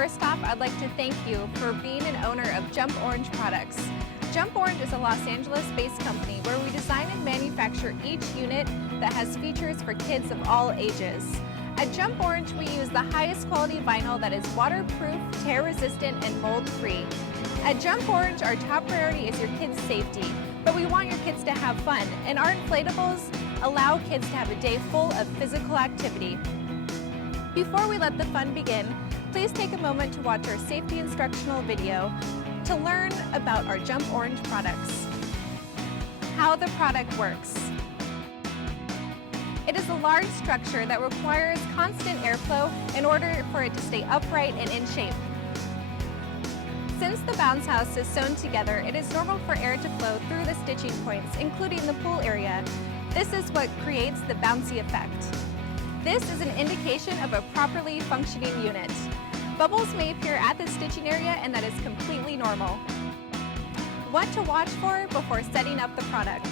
First off, I'd like to thank you for being an owner of Jump Orange products. Jump Orange is a Los Angeles-based company where we design and manufacture each unit that has features for kids of all ages. At Jump Orange, we use the highest quality vinyl that is waterproof, tear-resistant, and mold-free. At Jump Orange, our top priority is your kids' safety, but we want your kids to have fun, and our inflatables allow kids to have a day full of physical activity. Before we let the fun begin, please take a moment to watch our safety instructional video to learn about our Jump Orange products. How the product works. It is a large structure that requires constant airflow in order for it to stay upright and in shape. Since the bounce house is sewn together, it is normal for air to flow through the stitching points, including the pool area. This is what creates the bouncy effect. This is an indication of a properly functioning unit. Bubbles may appear at the stitching area, and that is completely normal. What to watch for before setting up the product.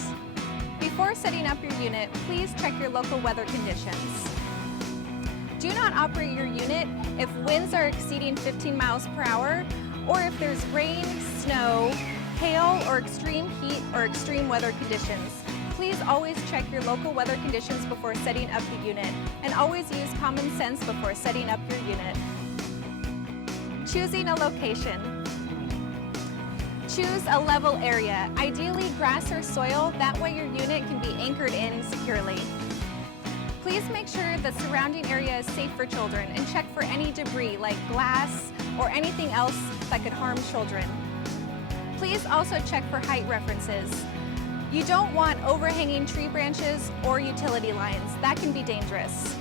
Before setting up your unit, please check your local weather conditions. Do not operate your unit if winds are exceeding 15 miles per hour, or if there's rain, snow, hail, or extreme heat or extreme weather conditions. Please always check your local weather conditions before setting up the unit, and always use common sense before setting up your unit. Choosing a location. Choose a level area, ideally grass or soil, that way your unit can be anchored in securely. Please make sure the surrounding area is safe for children, and check for any debris like glass or anything else that could harm children. Please also check for height references. You don't want overhanging tree branches or utility lines. That can be dangerous.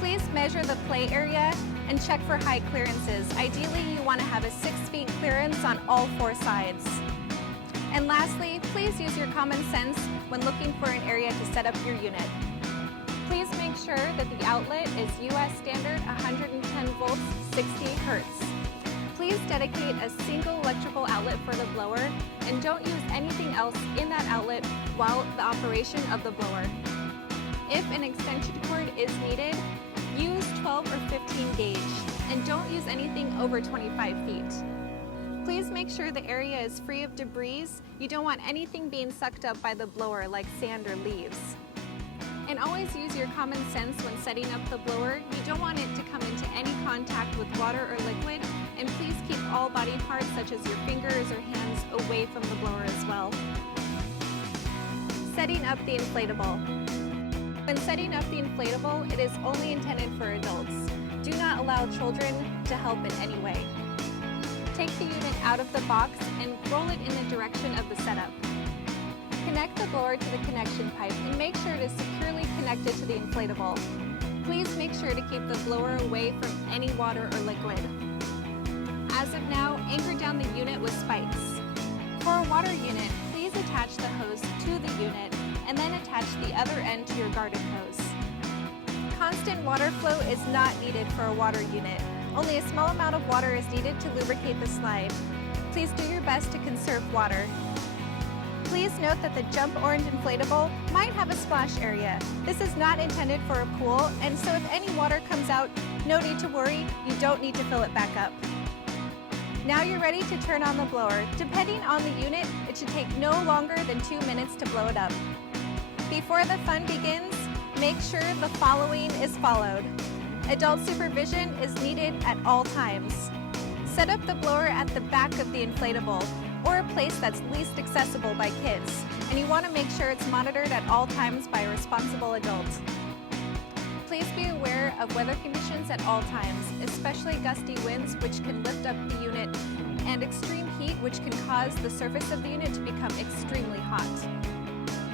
Please measure the play area and check for height clearances. Ideally, you want to have a 6 feet clearance on all 4 sides. And lastly, please use your common sense when looking for an area to set up your unit. Please make sure that the outlet is US standard 110 volts, 60 hertz. Please dedicate a single electrical outlet for the blower, and don't use anything else in that outlet while the operation of the blower. If an extension cord is needed, use 12 or 15 gauge, and don't use anything over 25 feet. Please make sure the area is free of debris. You don't want anything being sucked up by the blower like sand or leaves. And always use your common sense when setting up the blower. You don't want it to come into any contact with water or liquid, and please keep all body parts such as your fingers or hands away from the blower as well. Setting up the inflatable. When setting up the inflatable, it is only intended for adults. Do not allow children to help in any way. Take the unit out of the box and roll it in the direction of the setup. Connect the blower to the connection pipe and make sure it is securely connected to the inflatable. Please make sure to keep the blower away from any water or liquid. As of now, anchor down the unit with spikes. For a water unit, please attach the hose to the unit and then attach the other end to your garden hose. Constant water flow is not needed for a water unit. Only a small amount of water is needed to lubricate the slide. Please do your best to conserve water. Please note that the Jump Orange inflatable might have a splash area. This is not intended for a pool, and so if any water comes out, no need to worry, you don't need to fill it back up. Now you're ready to turn on the blower. Depending on the unit, it should take no longer than 2 minutes to blow it up. Before the fun begins, make sure the following is followed. Adult supervision is needed at all times. Set up the blower at the back of the inflatable, or a place that's least accessible by kids, and you want to make sure it's monitored at all times by a responsible adult. Please be aware of weather conditions at all times, especially gusty winds, which can lift up the unit, and extreme heat, which can cause the surface of the unit to become extremely hot.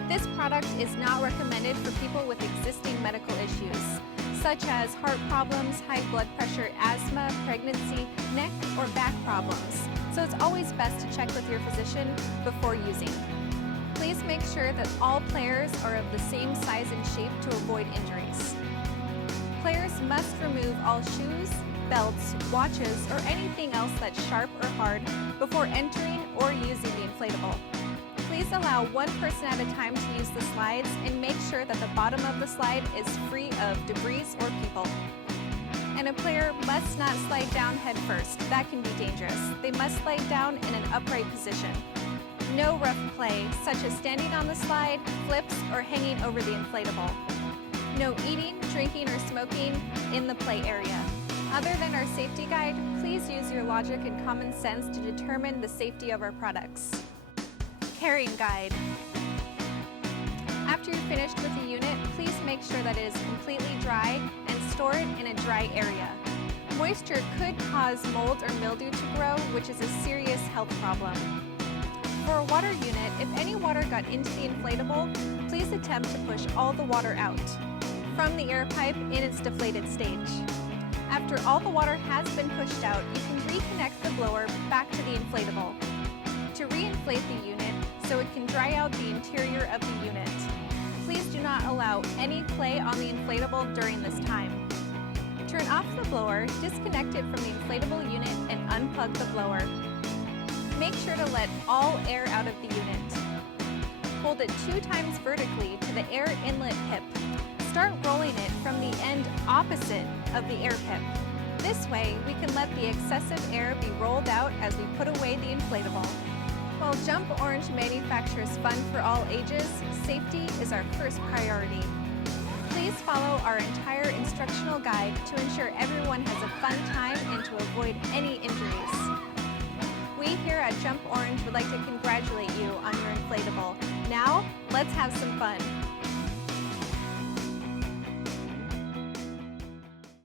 This product is not recommended for people with existing medical issues, such as heart problems, high blood pressure, asthma, pregnancy, neck or back problems. So it's always best to check with your physician before using. Please make sure that all players are of the same size and shape to avoid injuries. Players must remove all shoes, belts, watches, or anything else that's sharp or hard before entering or using the inflatable. Please allow one person at a time to use the slides, and make sure that the bottom of the slide is free of debris or people. and a player must not slide down head first. That can be dangerous. They must slide down in an upright position. No rough play, such as standing on the slide, flips, or hanging over the inflatable. No eating, drinking, or smoking in the play area. Other than our safety guide, please use your logic and common sense to determine the safety of our products. Carrying guide. After you're finished with the unit, please make sure that it is completely dry and store it in a dry area. Moisture could cause mold or mildew to grow, which is a serious health problem. For a water unit, if any water got into the inflatable, please attempt to push all the water out from the air pipe in its deflated stage. After all the water has been pushed out, you can reconnect the blower back to the inflatable to re-inflate the unit so it can dry out the interior of the unit. Please do not allow any play on the inflatable during this time. Turn off the blower, disconnect it from the inflatable unit, and unplug the blower. Make sure to let all air out of the unit. Hold it 2 times vertically to the air inlet pip. Start rolling it from the end opposite of the air pip. This way, we can let the excessive air be rolled out as we put away the inflatable. While Jump Orange manufactures fun for all ages, safety is our first priority. Please follow our entire instructional guide to ensure everyone has a fun time and to avoid any injuries. We here at Jump Orange would like to congratulate you on your inflatable. Now, let's have some fun.